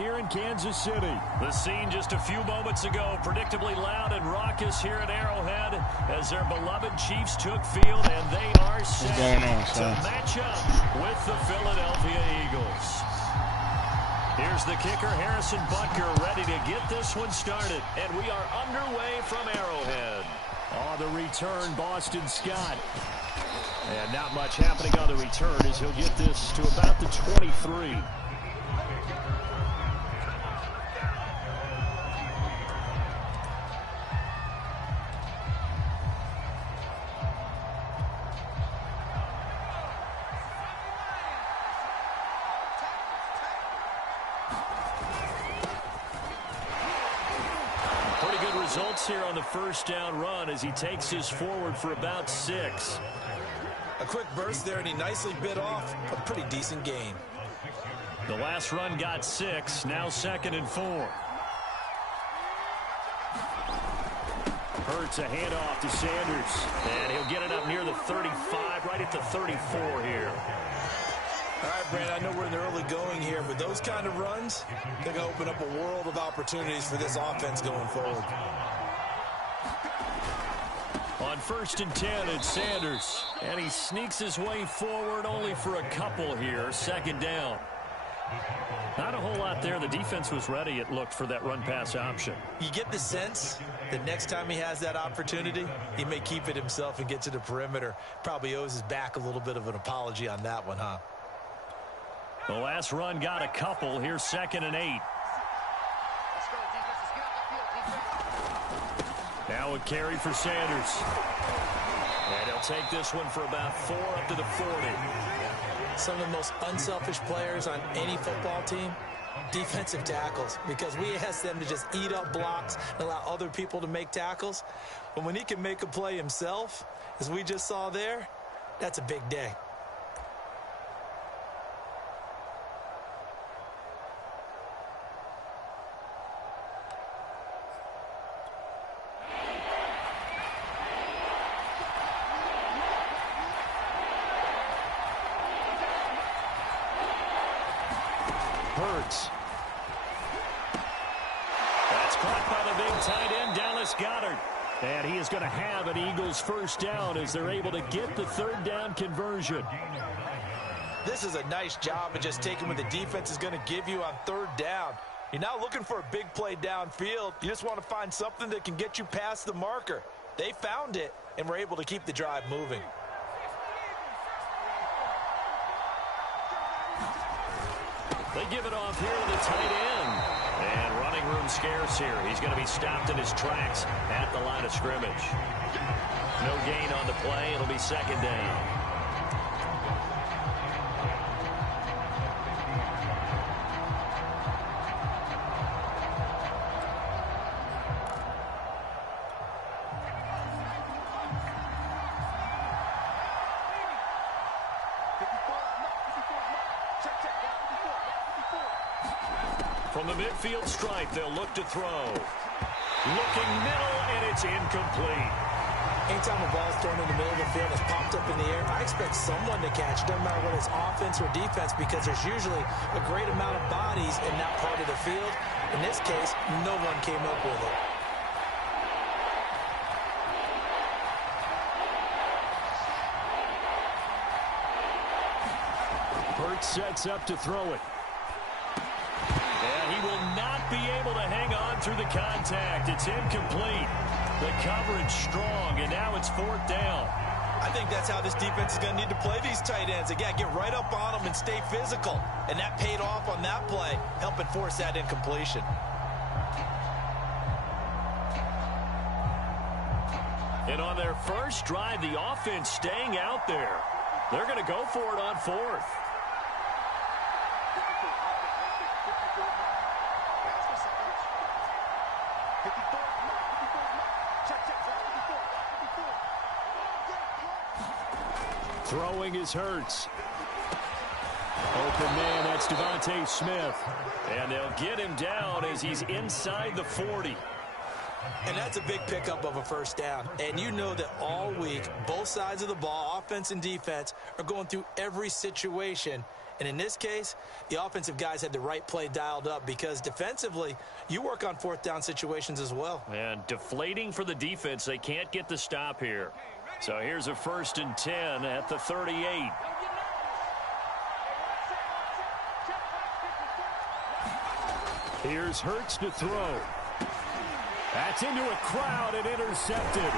here in Kansas City. The scene just a few moments ago, predictably loud and raucous here at Arrowhead as their beloved Chiefs took field, and they are set to match up with the Philadelphia Eagles. Here's the kicker, Harrison Butker, ready to get this one started, and we are underway from Arrowhead. On the return, Boston Scott. And not much happening on the return as he'll get this to about the 23. Pretty good results here on the first down run as he takes this forward for about 6. A quick burst there, and he nicely bit off a pretty decent gain. The last run got 6, now 2nd and 4. Hurts a handoff to Sanders. And he'll get it up near the 35, right at the 34 here. All right, Brandon, I know we're in the early going here, but those kind of runs, they're going to open up a world of opportunities for this offense going forward. On 1st and 10, it's Sanders. And he sneaks his way forward only for a couple here. 2nd down. Not a whole lot there. The defense was ready, it looked, for that run-pass option. You get the sense that next time he has that opportunity, he may keep it himself and get to the perimeter. Probably owes his back a little bit of an apology on that one, huh? The last run got a couple. Here's 2nd and 8. Now a carry for Sanders. And he'll take this one for about 4 up to the 40. Some of the most unselfish players on any football team, defensive tackles, because we ask them to just eat up blocks and allow other people to make tackles. But when he can make a play himself, as we just saw there, that's a big day. Hurts. That's caught by the big tight end, Dallas Goedert. And he is going to have an Eagles first down as they're able to get the 3rd down conversion. This is a nice job of just taking what the defense is going to give you on 3rd down. You're not looking for a big play downfield. You just want to find something that can get you past the marker. They found it and were able to keep the drive moving. They give it off here to the tight end. And running room scarce here. He's going to be stopped in his tracks at the line of scrimmage. No gain on the play. It'll be 2nd down. From the midfield stripe, they'll look to throw. Looking middle, and it's incomplete. Anytime a ball is thrown in the middle of the field, it's popped up in the air, I expect someone to catch it, no matter whether it's offense or defense, because there's usually a great amount of bodies in that part of the field. In this case, no one came up with it. Hurts sets up to throw it. And he will not be able to hang on through the contact. It's incomplete. The coverage strong, and now it's 4th down. I think that's how this defense is going to need to play these tight ends. Again, get right up on them and stay physical. And that paid off on that play, helping force that incompletion. And on their first drive, the offense staying out there. They're going to go for it on 4th. Throwing is Hurts. Open man, that's Devontae Smith. And they'll get him down as he's inside the 40. And that's a big pickup of a first down. And you know that all week, both sides of the ball, offense and defense, are going through every situation And in this case, the offensive guys had the right play dialed up because defensively, you work on fourth down situations as well. And deflating for the defense. They can't get the stop here. So here's a 1st and 10 at the 38. Here's Hurts to throw. That's into a crowd and intercepted.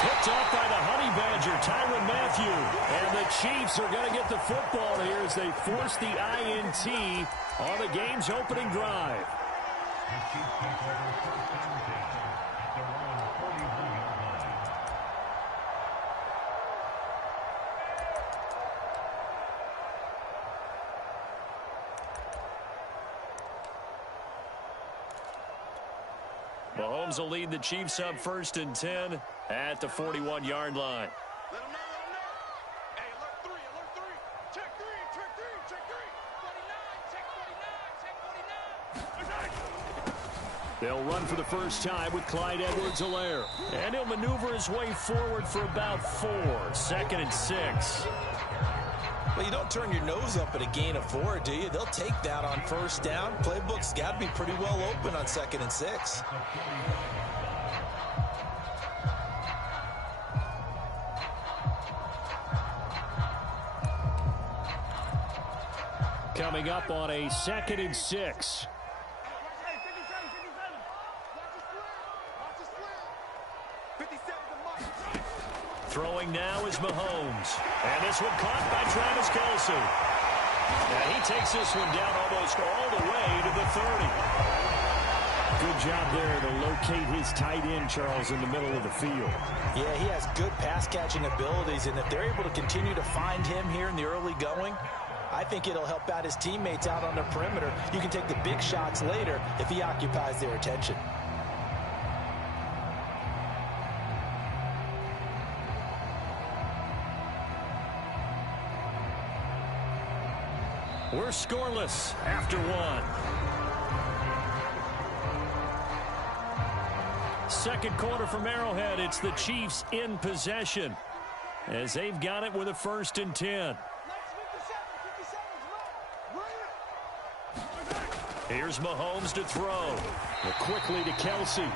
Picked off by the Honey Badger, Tyrann Mathieu. And the Chiefs are going to get the football here as they force the INT on the game's opening drive. Mahomes will lead the Chiefs up 1st and 10 at the 41-yard line. Let them know. Hey, alert 3. Check 3. Check 49. They'll run for the first time with Clyde Edwards-Helaire. And he'll maneuver his way forward for about 4. 2nd and 6. Well, you don't turn your nose up at a gain of 4, do you? They'll take that on 1st down. Playbook's got to be pretty well open on 2nd and 6. Coming up on a 2nd and 6. Throwing now is Mahomes. And this one caught by Travis Kelce. And he takes this one down almost all the way to the 30. Good job there to locate his tight end, Charles, in the middle of the field. Yeah, he has good pass-catching abilities, and if they're able to continue to find him here in the early going, I think it'll help out his teammates out on the perimeter. You can take the big shots later if he occupies their attention. We're scoreless after 1. Second quarter from Arrowhead. It's the Chiefs in possession as they've got it with a 1st and 10. Here's Mahomes to throw. Quickly to Kelce.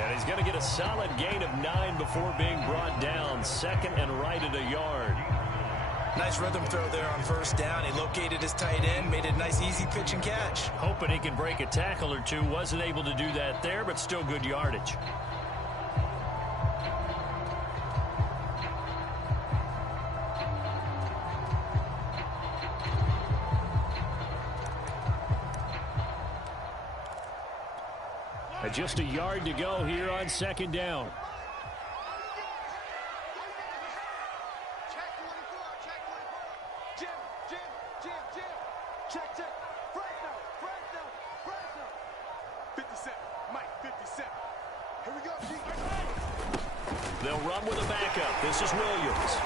And he's going to get a solid gain of 9 before being brought down. 2nd and right at a yard. Nice rhythm throw there on 1st down. He located his tight end, made a nice easy pitch and catch. Hoping he can break a tackle or two. Wasn't able to do that there, but still good yardage. Just a yard to go here on 2nd down. They'll run with a backup. This is Williams.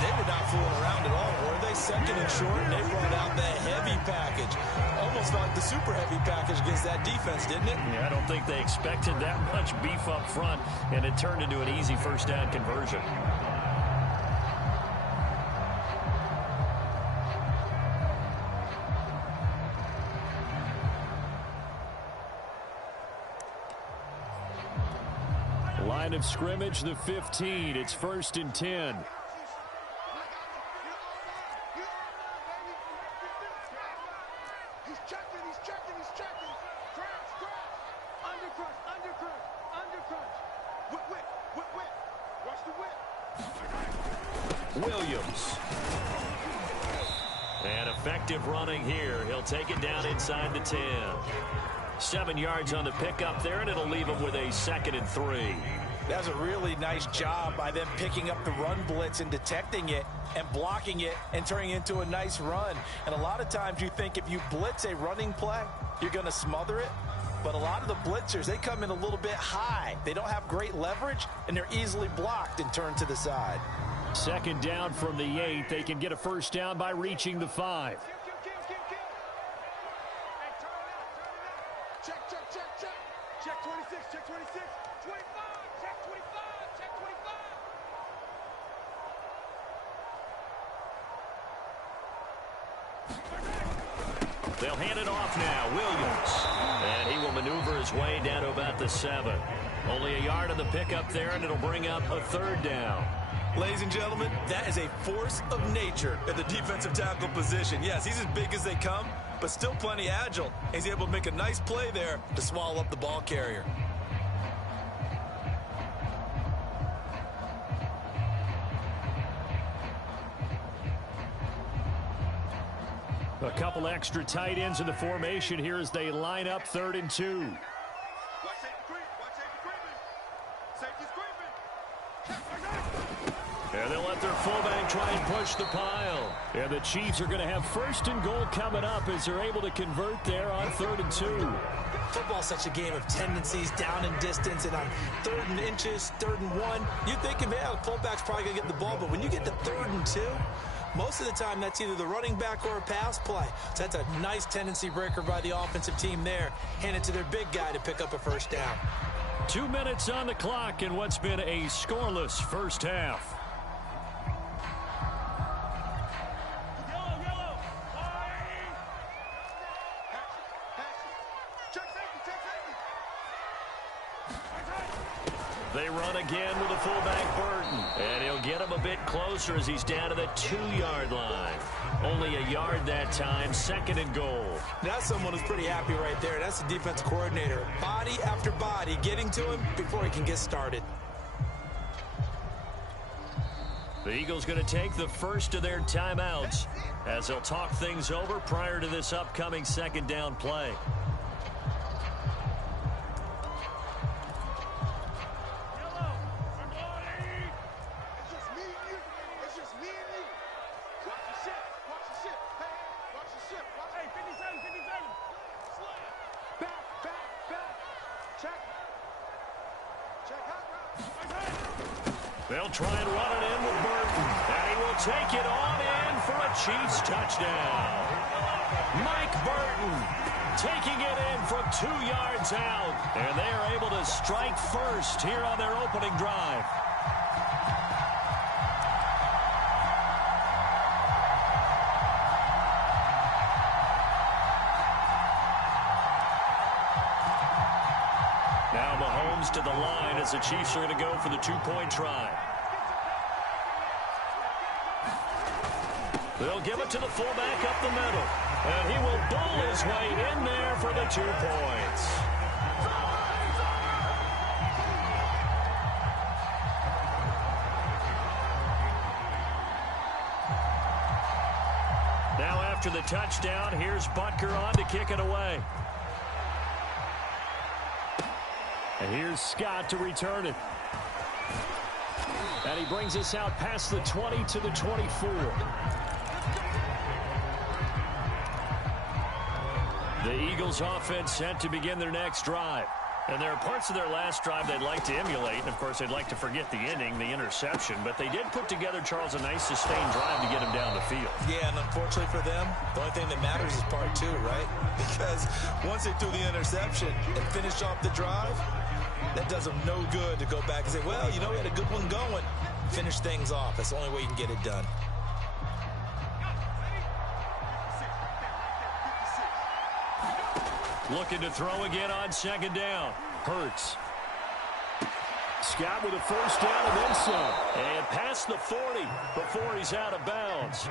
They were not fooling around at all, were they? 2nd and short, and they brought out the heavy package. Almost like the super heavy package against that defense, didn't it? Yeah, I don't think they expected that much beef up front, and it turned into an easy 1st down conversion. Line of scrimmage, the 15. It's 1st and 10. Williams. And effective running here. He'll take it down inside the 10. 7 yards on the pickup there, and it'll leave him with a 2nd and 3. That was a really nice job by them picking up the run blitz and detecting it and blocking it and turning it into a nice run. And a lot of times you think if you blitz a running play, you're going to smother it. But a lot of the blitzers, they come in a little bit high. They don't have great leverage, and they're easily blocked and turned to the side. 2nd down from the 8. They can get a 1st down by reaching the 5. Check 26, check 26, 25, check 25, check 25. They'll hand it off now. Williams. And he will maneuver his way down to about the 7. Only a yard on the pickup there, and it'll bring up a 3rd down. Ladies and gentlemen, that is a force of nature at the defensive tackle position. Yes, he's as big as they come, but still plenty agile. He's able to make a nice play there to swallow up the ball carrier. A couple extra tight ends in the formation here as they line up 3rd and 2. And they'll let their fullback try and push the pile. And the Chiefs are going to have 1st and goal coming up as they're able to convert there on 3rd and 2. Football's such a game of tendencies, down and distance, and on 3rd and inches, 3rd and 1, you're thinking, man, the fullback's probably going to get the ball. But when you get to 3rd and 2, most of the time that's either the running back or a pass play. So that's a nice tendency breaker by the offensive team there. Hand it to their big guy to pick up a 1st down. 2 minutes on the clock in what's been a scoreless first half. They run again with a fullback Burton. And he'll get him a bit closer as he's down to the 2-yard line. Only a yard that time, 2nd and goal. That's someone who's pretty happy right there. That's the defense coordinator. Body after body, getting to him before he can get started. The Eagles going to take the first of their timeouts as they'll talk things over prior to this upcoming 2nd down play. They'll try and run it in with Burton. And he will take it on in for a Chiefs touchdown. Mike Burton taking it in from 2 yards out. And they are able to strike first here on their opening drive. Now Mahomes to the line as the Chiefs are going to go for the 2-point try. They'll give it to the fullback up the middle. And he will bull his way in there for the 2 points. Now after the touchdown, here's Butker on to kick it away. And here's Scott to return it. And he brings us out past the 20 to the 24. The Eagles offense set to begin their next drive. And there are parts of their last drive they'd like to emulate. And, of course, they'd like to forget the inning, the interception. But they did put together, Charles, a nice sustained drive to get him down the field. Yeah, and unfortunately for them, the only thing that matters is part 2, right? Because once they threw the interception and finished off the drive, that does them no good to go back and say, well, you know, we had a good one going. Finish things off. That's the only way you can get it done. Looking to throw again on 2nd down. Hurts. Scott with a 1st down and then some. And past the 40 before he's out of bounds.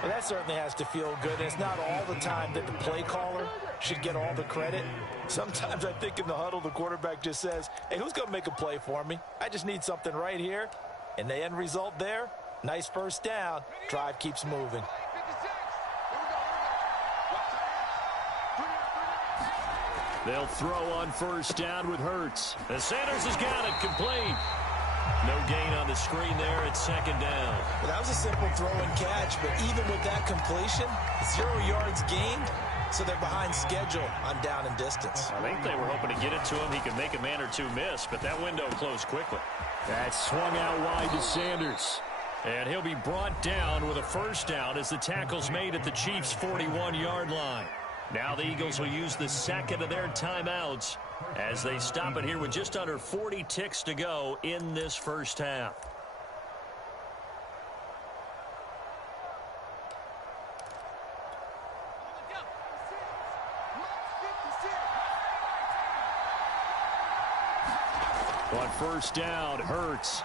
Well, that certainly has to feel good. And it's not all the time that the play caller should get all the credit. Sometimes I think in the huddle, the quarterback just says, hey, who's going to make a play for me? I just need something right here. And the end result there, nice 1st down. Drive keeps moving. They'll throw on 1st down with Hurts. And Sanders has got it complete. No gain on the screen there at 2nd down. Well, that was a simple throw and catch, but even with that completion, 0 yards gained, so they're behind schedule on down and distance. I think they were hoping to get it to him. He could make a man or 2 miss, but that window closed quickly. That swung out wide to Sanders. And he'll be brought down with a 1st down as the tackle's made at the Chiefs' 41-yard line. Now the Eagles will use the 2nd of their timeouts as they stop it here with just under 40 ticks to go in this first half. On first down, Hurts.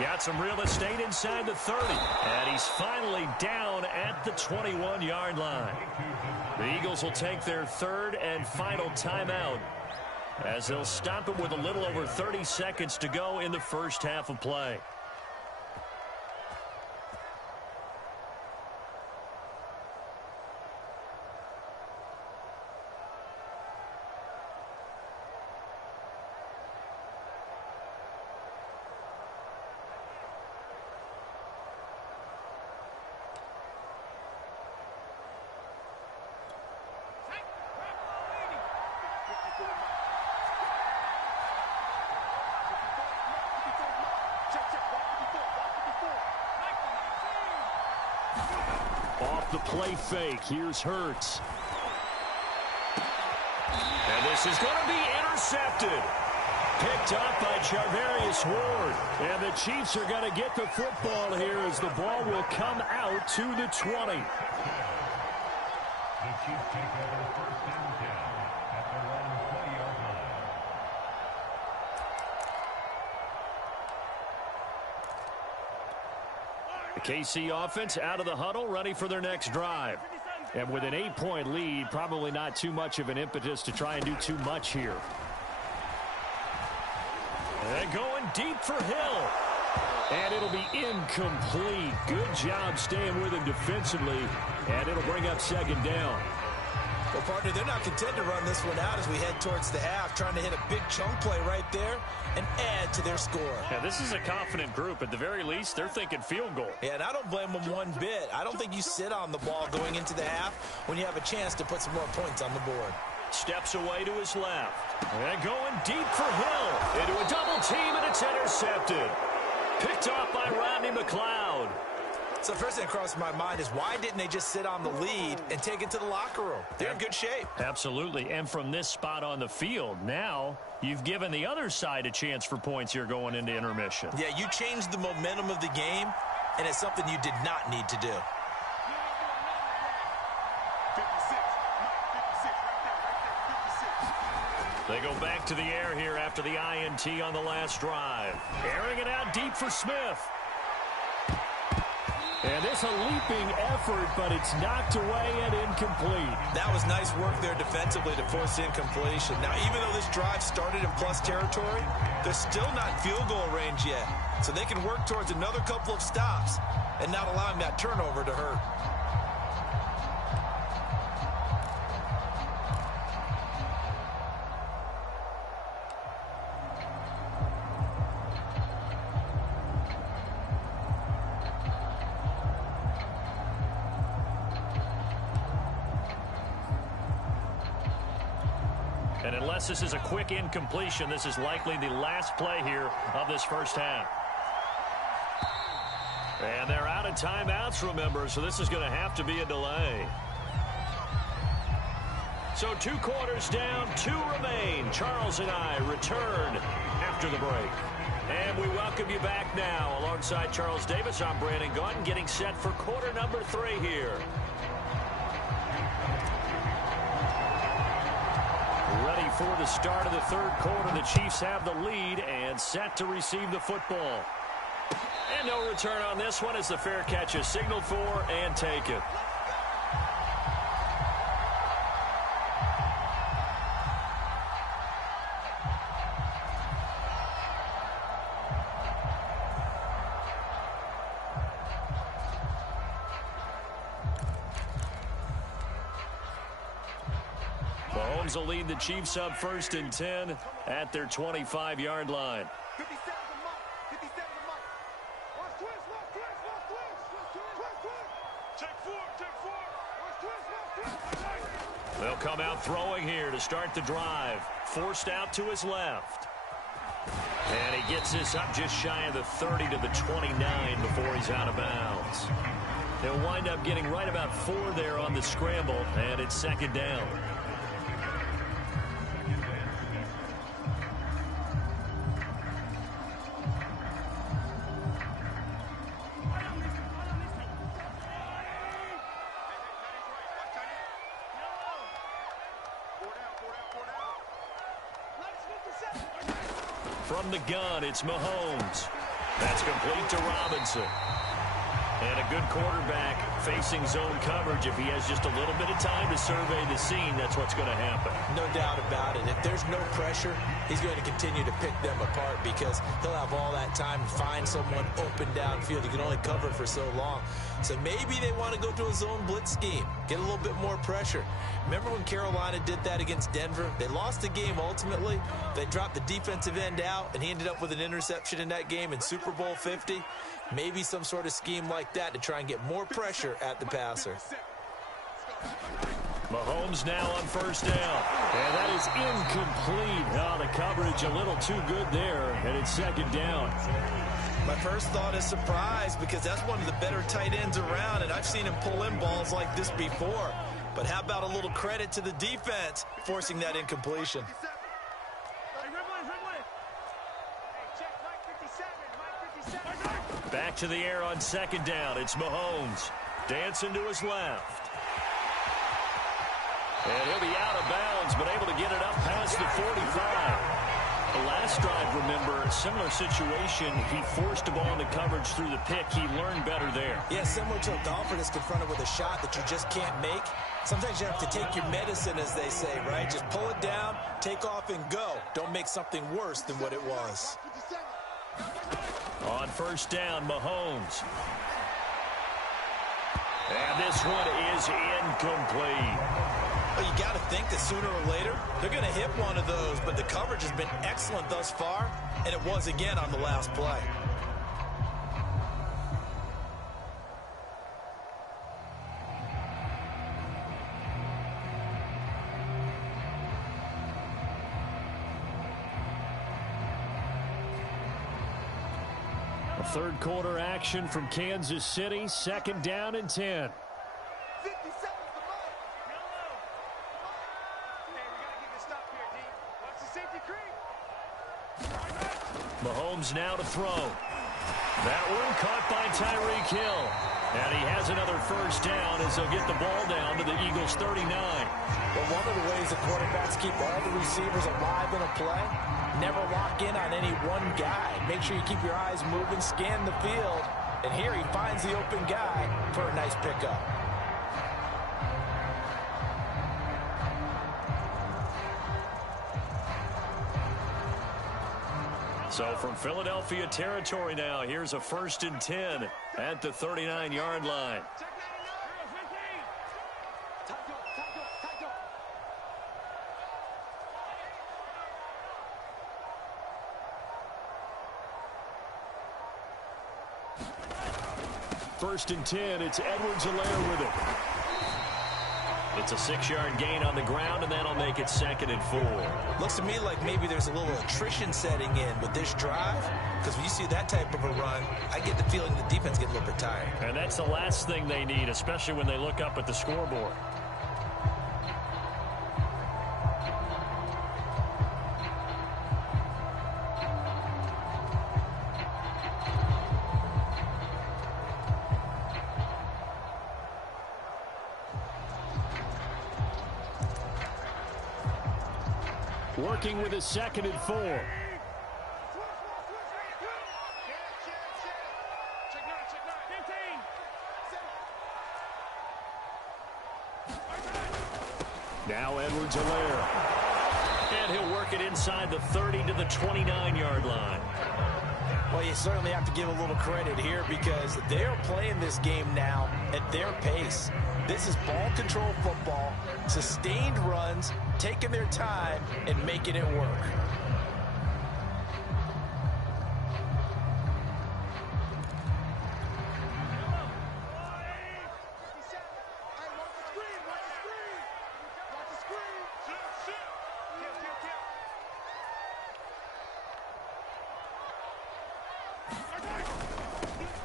Got some real estate inside the 30. And he's finally down at the 21-yard line. The Eagles will take their third and final timeout as they'll stop him with a little over 30 seconds to go in the first half of play. Off the play fake, here's Hurts. And this is going to be intercepted. Picked up by Charvarius Ward. And the Chiefs are going to get the football here as the ball will come out to the 20. The Chiefs take over first and 10 at their own 20-yard line. The KC offense out of the huddle, ready for their next drive. And with an 8-point lead, probably not too much of an impetus to try and do too much here. And going deep for Hill. And it'll be incomplete. Good job staying with him defensively. And it'll bring up second down. Well, partner, they're not content to run this one out as we head towards the half, trying to hit a big chunk play right there and add to their score. Yeah, this is a confident group. At the very least, they're thinking field goal. Yeah, and I don't blame them one bit. I don't think you sit on the ball going into the half when you have a chance to put some more points on the board. Steps away to his left. And going deep for Hill. Into a double team, and it's intercepted. Picked off by Rodney McLeod. So the first thing that crossed my mind is why didn't they just sit on the lead and take it to the locker room? They're in good shape. Absolutely. And from this spot on the field, now you've given the other side a chance for points here going into intermission. Yeah, you changed the momentum of the game, and it's something you did not need to do. They go back to the air here after the INT on the last drive. Airing it out deep for Smith. And this a leaping effort, but it's knocked away and incomplete. That was nice work there defensively to force incompletion. Now, even though this drive started in plus territory, they're still not field goal range yet. So they can work towards another couple of stops and not allowing that turnover to hurt. And unless this is a quick incompletion, this is likely the last play here of this first half. And they're out of timeouts, remember, so this is going to have to be a delay. So 2 quarters down, 2 remain. Charles and I return after the break. And we welcome you back now. Alongside Charles Davis, I'm Brandon Gaudin, getting set for quarter number 3 here. Ready for the start of the third quarter. The Chiefs have the lead and set to receive the football. And no return on this one as the fair catch is signaled for and taken. Mahomes will lead the Chiefs up first and 10 at their 25-yard line. 57 a month. 57 a month. Watch twist, watch twist, watch twist. Check 4, check 4. Watch twist, watch twist. They'll come out throwing here to start the drive. Forced out to his left. And he gets this up just shy of the 30 to the 29 before he's out of bounds. He'll wind up getting right about 4 there on the scramble, and it's second down. From the gun, it's Mahomes. That's complete to Robinson. And a good quarterback facing zone coverage. If he has just a little bit of time to survey the scene, that's what's going to happen. No doubt about it. If there's no pressure, he's going to continue to pick them apart because he'll have all that time to find someone open downfield. He can only cover for so long. So maybe they want to go to a zone blitz scheme, get a little bit more pressure. Remember when Carolina did that against Denver? They lost the game ultimately. They dropped the defensive end out, and he ended up with an interception in that game in Super Bowl 50. Maybe some sort of scheme like that to try and get more pressure at the passer. Mahomes now on first down. And that is incomplete. Oh, the coverage a little too good there, and it's second down. My first thought is surprise because that's one of the better tight ends around, and I've seen him pull in balls like this before. But how about a little credit to the defense forcing that incompletion? Back to the air on second down. It's Mahomes. Dancing to his left. And he'll be out of bounds, but able to get it up past the 45. The last drive, remember, similar situation. He forced a ball into coverage through the pick. He learned better there. Yeah, similar to a golfer that's confronted with a shot that you just can't make. Sometimes you have to take your medicine, as they say, right? Just pull it down, take off, and go. Don't make something worse than what it was. On first down, Mahomes. And this one is incomplete. Well, you got to think that sooner or later, they're going to hit one of those, but the coverage has been excellent thus far, and it was again on the last play. A third quarter action from Kansas City, second down and 10. Mahomes now to throw. That one caught by Tyreek Hill. And he has another first down as he'll get the ball down to the Eagles' 39. Well, one of the ways that quarterbacks keep all the receivers alive in a play, never lock in on any one guy. Make sure you keep your eyes moving, scan the field. And here he finds the open guy for a nice pickup. So from Philadelphia territory now, here's a 1st and 10 at the 39-yard line. First and 10, it's Edwards-Helaire with it. It's a 6-yard gain on the ground, and that'll make it 2nd and 4. Looks to me like maybe there's a little attrition setting in with this drive, because when you see that type of a run, I get the feeling the defense gets a little bit tired. And that's the last thing they need, especially when they look up at the scoreboard. Working with a 2nd and 4. Now Edwards-Helaire. And he'll work it inside the 30 to the 29-yard line. Well, you certainly have to give a little credit here because they're playing this game now at their pace. This is ball control football, sustained runs, taking their time, and making it work.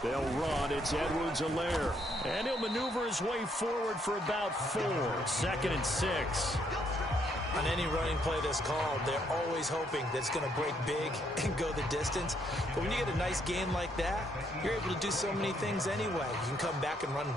They'll run. It's Edwards-Helaire. And he'll maneuver his way forward for about 4. 2nd and 6. On any running play that's called, they're always hoping that it's going to break big and go the distance. But when you get a nice gain like that, you're able to do so many things anyway. You can come back and run.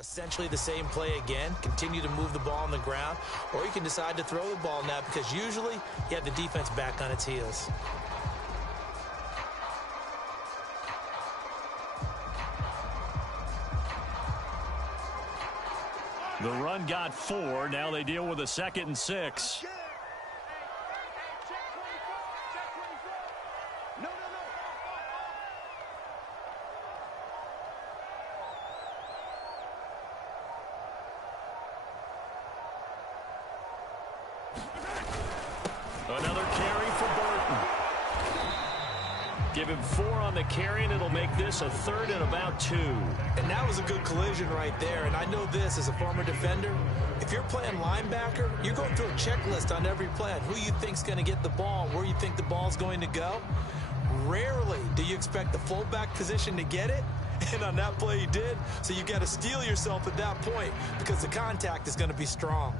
essentially the same play again, continue to move the ball on the ground, or you can decide to throw the ball now because usually you have the defense back on its heels. The run got 4. Now they deal with a 2nd and 6. Another carry for Burton. Give him 4 on the carry, and it'll make this a 3rd and about 2. And that was a good collision right there. And I know this as a former defender. If you're playing linebacker, you're going through a checklist on every play on who you think's going to get the ball, where you think the ball's going to go. Rarely do you expect the fullback position to get it. And on that play he did. So you got to steel yourself at that point because the contact is going to be strong.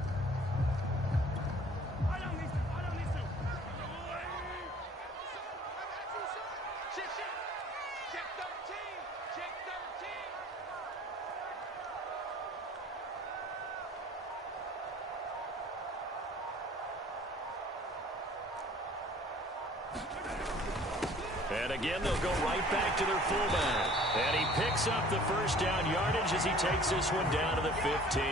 And again, they'll go right back to their fullback. And he picks up the first down yardage as he takes this one down to the 15.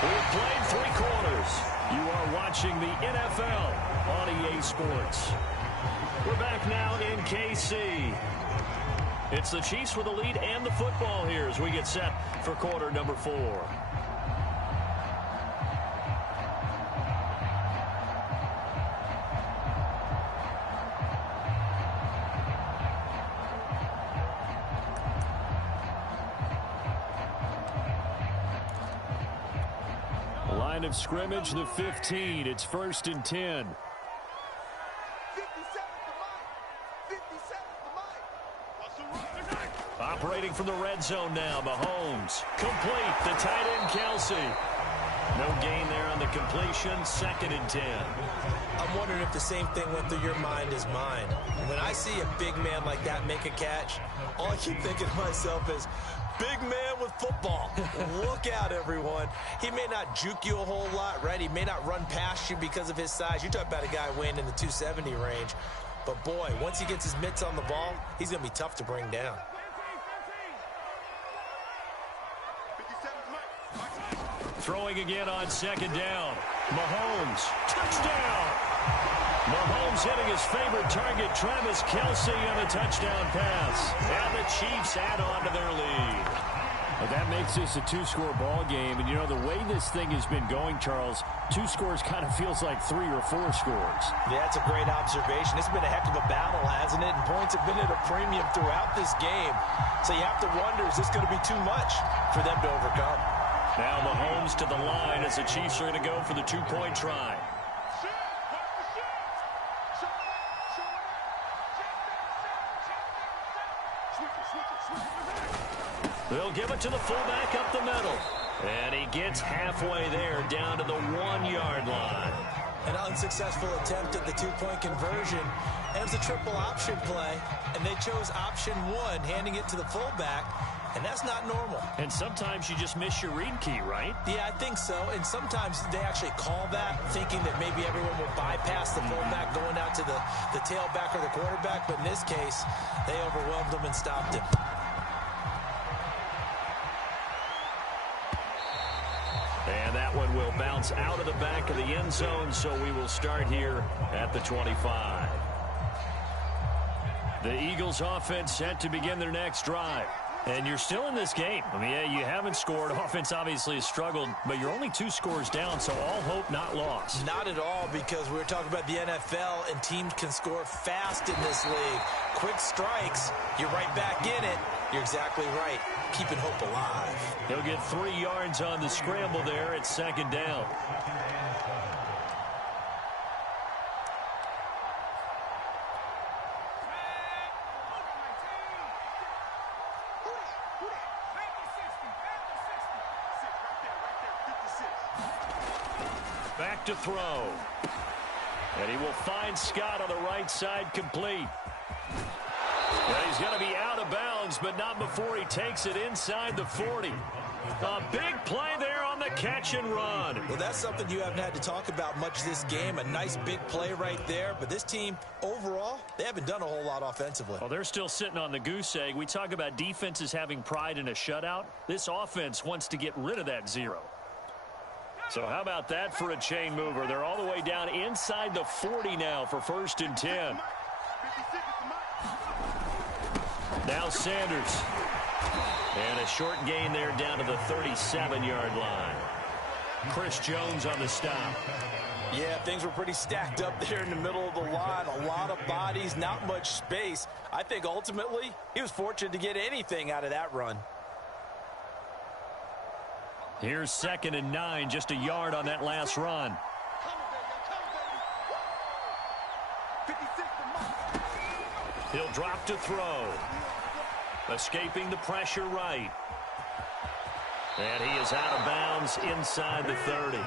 We've played 3 quarters. You are watching the NFL on EA Sports. We're back now in KC. It's the Chiefs with the lead and the football here as we get set for quarter number 4. Line of scrimmage, the 15. It's 1st and 10. 57 Operating from the red zone now, Mahomes. Complete, the tight end, Kelsey. No gain there on the completion, 2nd and 10. I'm wondering if the same thing went through your mind as mine. When I see a big man like that make a catch, all I keep thinking to myself is, big man with football. Look out, everyone. He may not juke you a whole lot, right? He may not run past you because of his size. You're talking about a guy weighing in the 270 range. But, boy, once he gets his mitts on the ball, he's going to be tough to bring down. Throwing again on 2nd down. Mahomes, touchdown. Mahomes hitting his favorite target, Travis Kelsey, on a touchdown pass. And the Chiefs add on to their lead. Well, that makes this a 2-score ball game. And, you know, the way this thing has been going, Charles, 2 scores kind of feels like 3 or 4 scores. Yeah, that's a great observation. It's been a heck of a battle, hasn't it? And points have been at a premium throughout this game. So you have to wonder, is this going to be too much for them to overcome? Now Mahomes to the line as the Chiefs are going to go for the 2-point try. They'll give it to the fullback up the middle. And he gets halfway there, down to the 1-yard line. An unsuccessful attempt at the 2-point conversion. And it was a triple option play. And they chose option 1, handing it to the fullback. And that's not normal. And sometimes you just miss your read key, right? Yeah, I think so. And sometimes they actually call that, thinking that maybe everyone will bypass the fullback going out to the tailback or the quarterback. But in this case, they overwhelmed him and stopped him. And that one will bounce out of the back of the end zone, so we will start here at the 25. The Eagles offense set to begin their next drive. And you're still in this game. I mean, yeah, you haven't scored. Offense obviously has struggled, but you're only 2 scores down, so all hope not lost. Not at all, because we're talking about the NFL, and teams can score fast in this league. Quick strikes, you're right back in it. You're exactly right. Keeping hope alive. He'll get 3 yards on the scramble there. It's 2nd down. Back to throw. And he will find Scott on the right side, complete. And he's going to be out of bounds does, but not before he takes it inside the 40. A big play there on the catch and run. Well, that's something you haven't had to talk about much this game. A nice big play right there. But this team, overall, they haven't done a whole lot offensively. Well, they're still sitting on the goose egg. We talk about defenses having pride in a shutout. This offense wants to get rid of that 0. So how about that for a chain mover? They're all the way down inside the 40 now for 1st and 10. Now Sanders. And a short gain there down to the 37-yard line. Chris Jones on the stop. Yeah, things were pretty stacked up there in the middle of the line. A lot of bodies, not much space. I think ultimately he was fortunate to get anything out of that run. Here's 2nd and 9, just a yard on that last run. He'll drop to throw. Escaping the pressure right. And he is out of bounds inside the 30.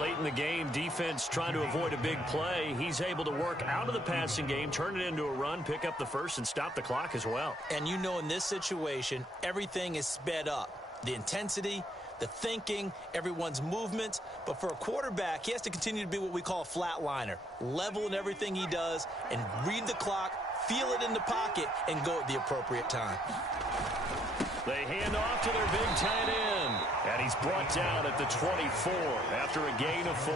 Late in the game, defense trying to avoid a big play. He's able to work out of the passing game, turn it into a run, pick up the first, and stop the clock as well. And you know in this situation, everything is sped up. The intensity, the thinking, everyone's movement. But for a quarterback, he has to continue to be what we call a flatliner. Level in everything he does and read the clock, feel it in the pocket, and go at the appropriate time. They hand off to their big tight end. And he's brought down at the 24 after a gain of 4.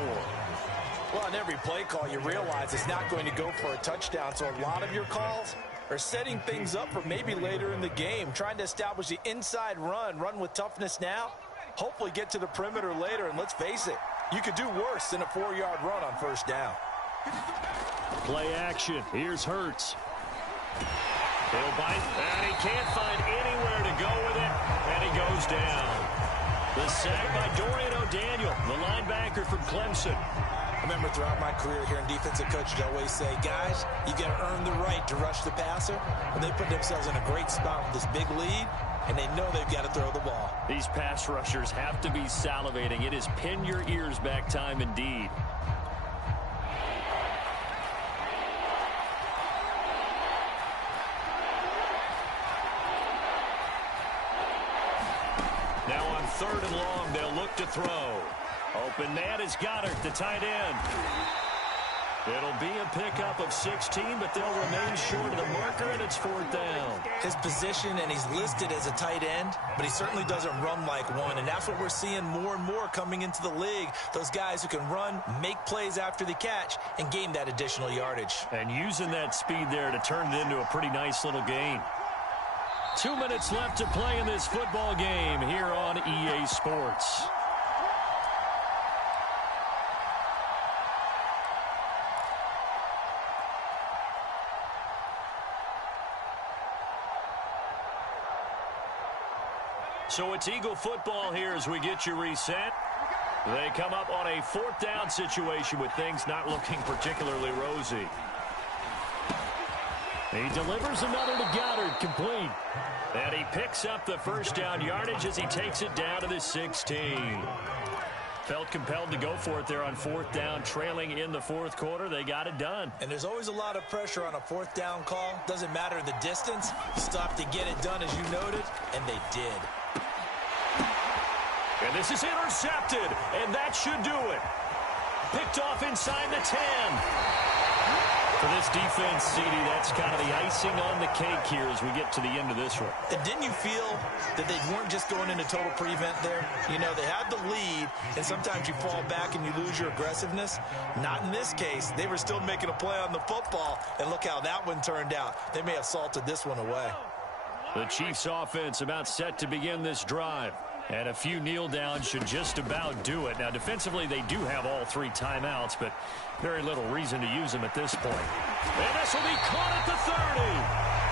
Well, on every play call, you realize it's not going to go for a touchdown. So a lot of your calls are setting things up for maybe later in the game, trying to establish the inside run with toughness now, hopefully get to the perimeter later. And let's face it, you could do worse than a 4-yard run on 1st down. Play action. Here's Hurts. He'll bite, and he can't find anywhere to go with it, and he goes down. The sack by Dorian O'Daniel, the linebacker from Clemson. I remember throughout my career hearing defensive coaches always say, guys, you got to earn the right to rush the passer. And they put themselves in a great spot with this big lead, and they know they've got to throw the ball. These pass rushers have to be salivating. It is pin your ears back time indeed. Now on 3rd and long, they'll look to throw. Open man is Goddard, the tight end. It'll be a pickup of 16, but they'll remain short of the marker, and it's 4th down. His position, and he's listed as a tight end, but he certainly doesn't run like one, and that's what we're seeing more and more coming into the league. Those guys who can run, make plays after the catch, and gain that additional yardage. And using that speed there to turn it into a pretty nice little gain. 2 minutes left to play in this football game here on EA Sports. So it's Eagle football here as we get you reset. They come up on a 4th down situation with things not looking particularly rosy. He delivers another to Goddard, complete. And he picks up the 1st down yardage as he takes it down to the 16. Felt compelled to go for it there on 4th down, trailing in the 4th quarter. They got it done. And there's always a lot of pressure on a 4th down call. Doesn't matter the distance. Stop to get it done, as you noted, and they did. And this is intercepted, and that should do it. Picked off inside the 10. For this defense, CD, that's kind of the icing on the cake here as we get to the end of this one. And didn't you feel that they weren't just going into total prevent there? You know, they had the lead, and sometimes you fall back and you lose your aggressiveness. Not in this case. They were still making a play on the football, and look how that one turned out. They may have salted this one away. The Chiefs offense about set to begin this drive. And a few kneel downs should just about do it. Now, defensively, they do have all 3 timeouts, but very little reason to use them at this point. And this will be caught at the 30.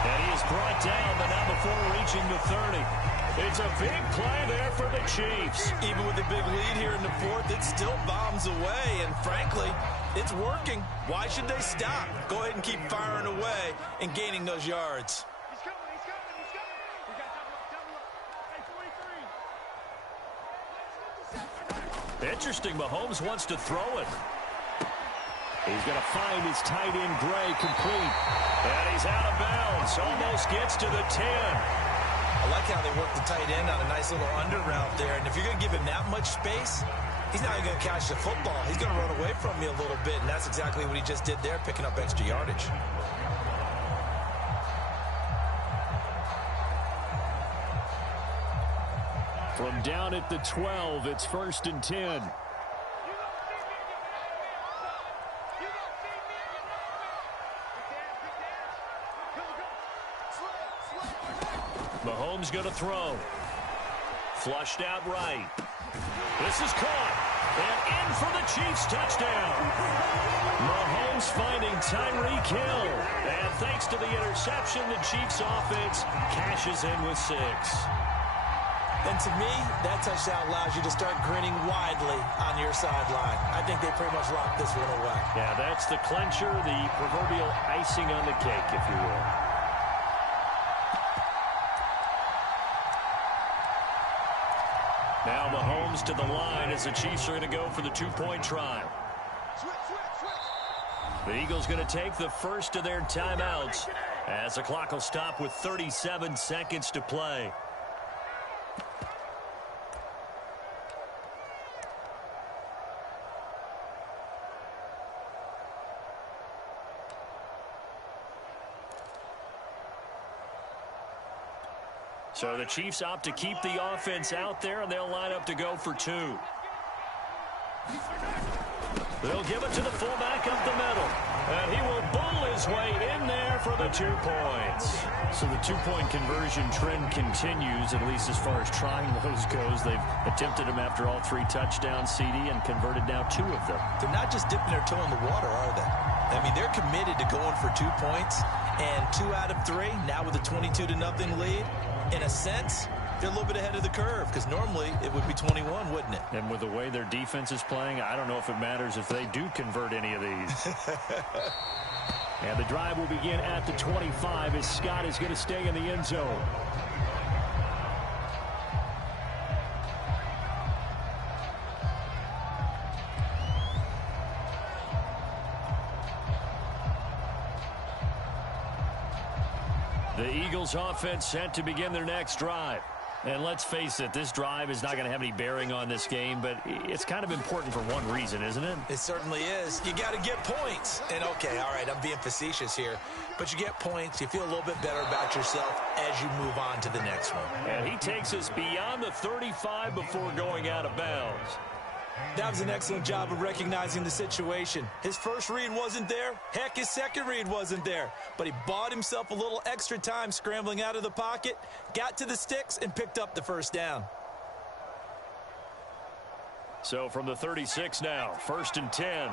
And he is brought down, but not before reaching the 30. It's a big play there for the Chiefs. Even with the big lead here in the 4th, it still bombs away. And frankly, it's working. Why should they stop? Go ahead and keep firing away and gaining those yards. Interesting, Mahomes wants to throw it. He's going to find his tight end, Gray, complete. And he's out of bounds. Almost gets to the 10. I like how they work the tight end on a nice little under route there. And if you're going to give him that much space, he's not even going to catch the football. He's going to run away from you a little bit, and that's exactly what he just did there, picking up extra yardage. From down at the 12, it's 1st and 10. Mahomes going to throw. Flushed out right. This is caught. And in for the Chiefs touchdown. Mahomes finding Tyreek Hill. And thanks to the interception, the Chiefs offense cashes in with 6. And to me, that touchdown allows you to start grinning widely on your sideline. I think they pretty much locked this one away. Yeah, that's the clincher, the proverbial icing on the cake, if you will. Now Mahomes to the line as the Chiefs are going to go for the 2-point try. The Eagles going to take the first of their timeouts as the clock will stop with 37 seconds to play. So the Chiefs opt to keep the offense out there, and they'll line up to go for 2. They'll give it to the fullback up the middle. And he will bull his way in there for the 2 points. So the 2-point conversion trend continues, at least as far as trying those goes. They've attempted them after all 3 touchdowns, CD, and converted now 2 of them. They're not just dipping their toe in the water, are they? I mean, they're committed to going for 2 points. And 2 out of 3, now with a 22-0 lead. In a sense, they're a little bit ahead of the curve because normally it would be 21, wouldn't it? And with the way their defense is playing, I don't know if it matters if they do convert any of these. And the drive will begin at the 25 as Scott is going to stay in the end zone. The Eagles offense set to begin their next drive. And let's face it, this drive is not going to have any bearing on this game, but it's kind of important for one reason, isn't it? It certainly is. You got to get points. And, okay, all right, I'm being facetious here. But you get points, you feel a little bit better about yourself as you move on to the next one. And he takes us beyond the 35 before going out of bounds. That was an excellent job of recognizing the situation. His first read wasn't there. Heck, his second read wasn't there. But he bought himself a little extra time scrambling out of the pocket, got to the sticks, and picked up the first down. So from the 36 now, 1st and 10.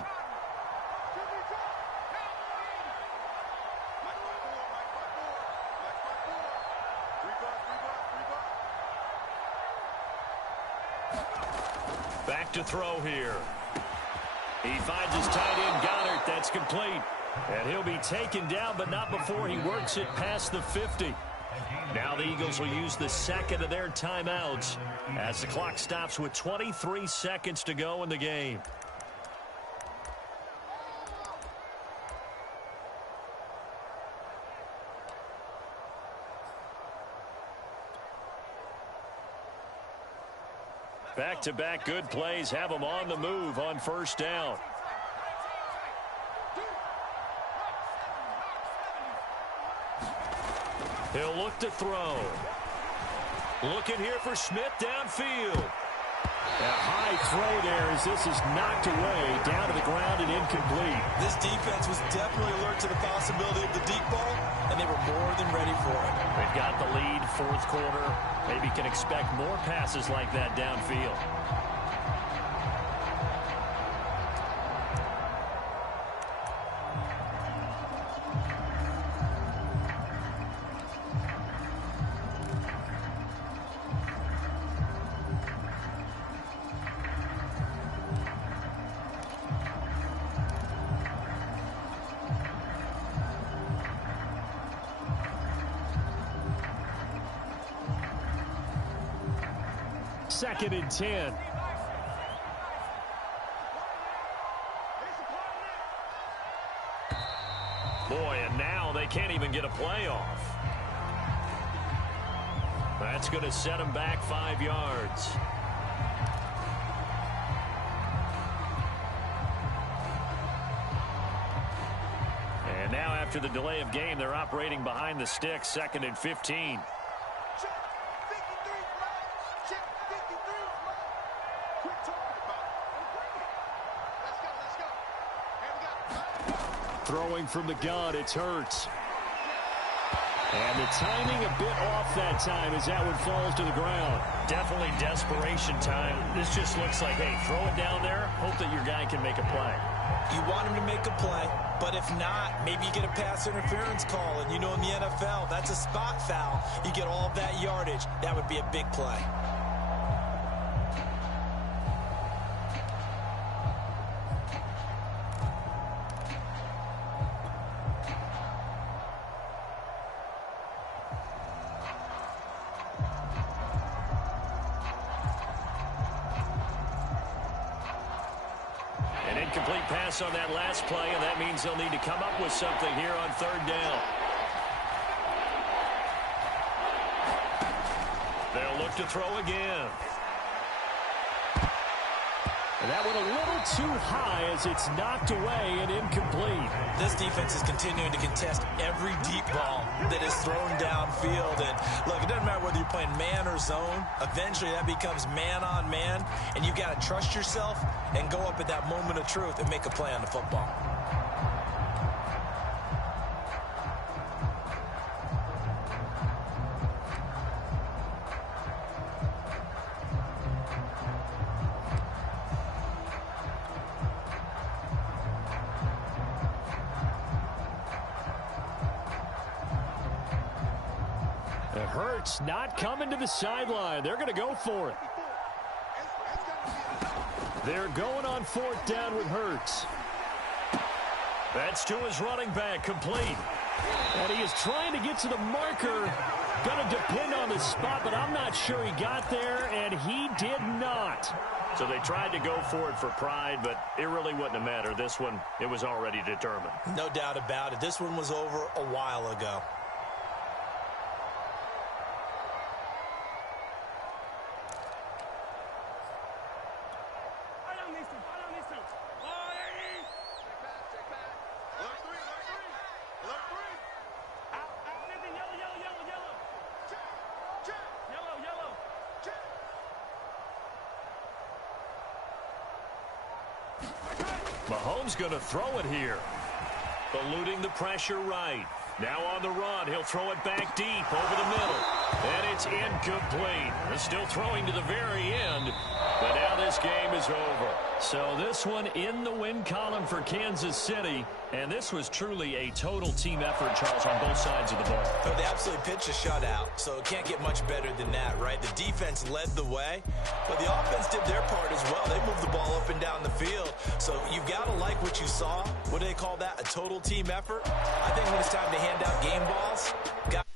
Back to throw here. He finds his tight end, Goddard. That's complete. And he'll be taken down, but not before he works it past the 50. Now the Eagles will use the second of their timeouts as the clock stops with 23 seconds to go in the game. Back-to-back good plays have them on the move on first down. He'll look to throw. Looking here for Smith downfield. A high throw there as this is knocked away, down to the ground and incomplete. This defense was definitely alert to the possibility of the deep ball, and they were more than ready for it. They've got the lead, 4th quarter. Maybe can expect more passes like that downfield. Second and 10. can't even get a play off. That's going to set him back 5 yards. And now after the delay of game, they're operating behind the sticks, 2nd and 15. Throwing from the gun, it's Hurts. And the timing a bit off that time as that one falls to the ground. Definitely desperation time. This just looks like, hey, throw it down there, hope that your guy can make a play. You want him to make a play, but if not, maybe you get a pass interference call. And you know in the NFL, that's a spot foul. You get all of that yardage. That would be a big play. Incomplete pass on that last play, and that means they'll need to come up with something here on 3rd down. They'll look to throw again. And that went a little too high as it's knocked away and incomplete. This defense is continuing to contest every deep ball that is thrown downfield. And look, it doesn't matter whether you're playing man or zone. Eventually that becomes man on man, and you've got to trust yourself and go up at that moment of truth and make a play on the football. It hurts not coming to the sideline. They're going to go for it. They're going on 4th down with Hurts. That's to his running back, complete. And he is trying to get to the marker. Going to depend on the spot, but I'm not sure he got there, and he did not. So they tried to go for it for pride, but it really wouldn't have mattered. This one, it was already determined. No doubt about it. This one was over a while ago. Mahomes going to throw it here. Eluding the pressure right. Now on the run, he'll throw it back deep over the middle. And it's incomplete. They're still throwing to the very end. But now this game is over. So this one in the win column for Kansas City. And this was truly a total team effort, Charles, on both sides of the ball. But they absolutely pitched a shutout, so it can't get much better than that, right? The defense led the way, but the offense did their part as well. They moved the ball up and down the field. So you've got to like what you saw. What do they call that? A total team effort? I think when it's time to hand out game balls, got